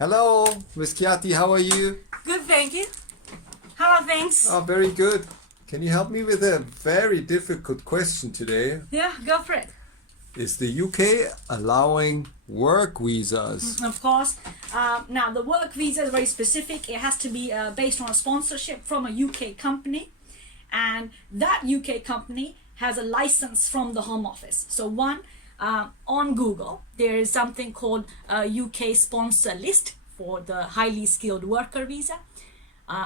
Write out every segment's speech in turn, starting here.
Hello, Miss Kiati, how are you? Good, thank you. How are things? Oh, very good. Can you help me with a very difficult question today? Yeah, go for it. Is the UK allowing work visas? Of course. Now, the work visa is very specific. It has to be based on a sponsorship from a UK company. And that UK company has a license from the Home Office. So on Google, there is something called a UK sponsor list for the highly skilled worker visa.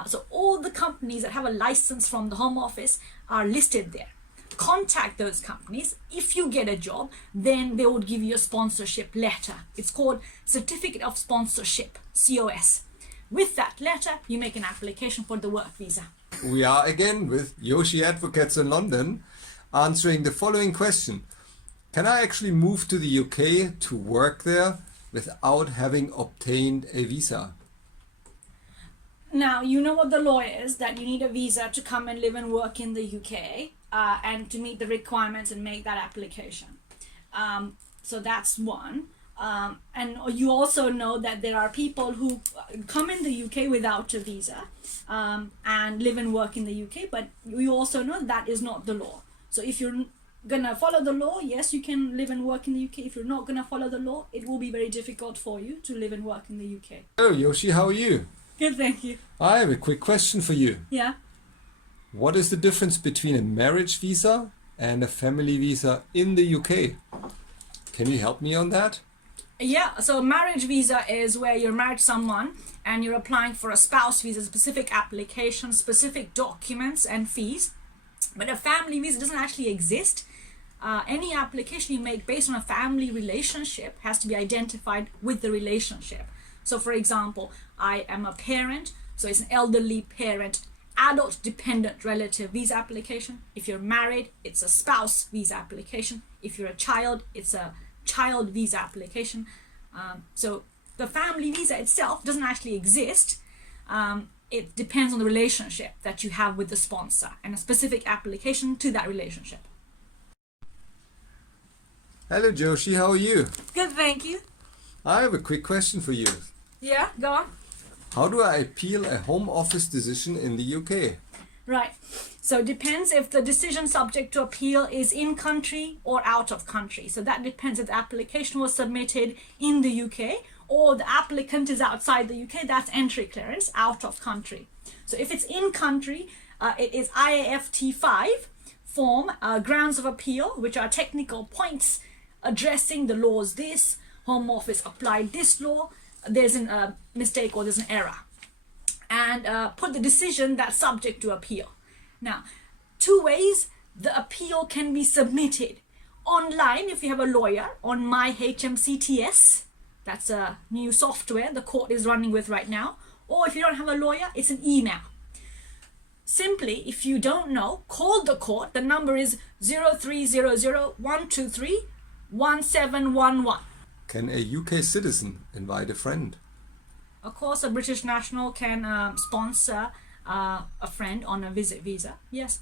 So all the companies that have a license from the Home Office are listed there. Contact those companies. If you get a job, then they would give you a sponsorship letter. It's called Certificate of Sponsorship, COS. With that letter, you make an application for the work visa. We are again with Yoshi Advocates in London answering the following question. Can I actually move to the UK to work there without having obtained a visa? Now, you know what the law is, that you need a visa to come and live and work in the UK and to meet the requirements and make that application. So that's one. And you also know that there are people who come in the UK without a visa and live and work in the UK, but you also know that is not the law. So if you're gonna follow the law, yes, you can live and work in the UK. If you're not gonna follow the law, it will be very difficult for you to live and work in the UK. Hello Yoshi, how are you? Good, thank you. I have a quick question for you. Yeah. What is the difference between a marriage visa and a family visa in the UK? Can you help me on that? Yeah, so marriage visa is where you're married to someone and you're applying for a spouse visa, specific application, specific documents and fees. But a family visa doesn't actually exist. Any application you make based on a family relationship has to be identified with the relationship. So for example, I am a parent, so it's an elderly parent, adult dependent relative visa application. If you're married, it's a spouse visa application. If you're a child, it's a child visa application. So the family visa itself doesn't actually exist. It depends on the relationship that you have with the sponsor and a specific application to that relationship. Hello Joshi, how are you? Good, thank you. I have a quick question for you. Yeah, go on. How do I appeal a Home Office decision in the UK? Right. So it depends if the decision subject to appeal is in country or out of country. So that depends if the application was submitted in the UK or the applicant is outside the UK. That's entry clearance, out of country. So if it's in country, it is IAFT 5 form, grounds of appeal, which are technical points addressing the laws this, Home Office applied this law, there's a mistake or there's an error. And put the decision that's subject to appeal. Now, two ways the appeal can be submitted. Online, if you have a lawyer, on My HMCTS, that's a new software the court is running with right now. Or if you don't have a lawyer, it's an email. Simply, if you don't know, call the court. The number is 0300-123-1711. Can a UK citizen invite a friend? Of course, a British national can sponsor a friend on a visit visa. Yes.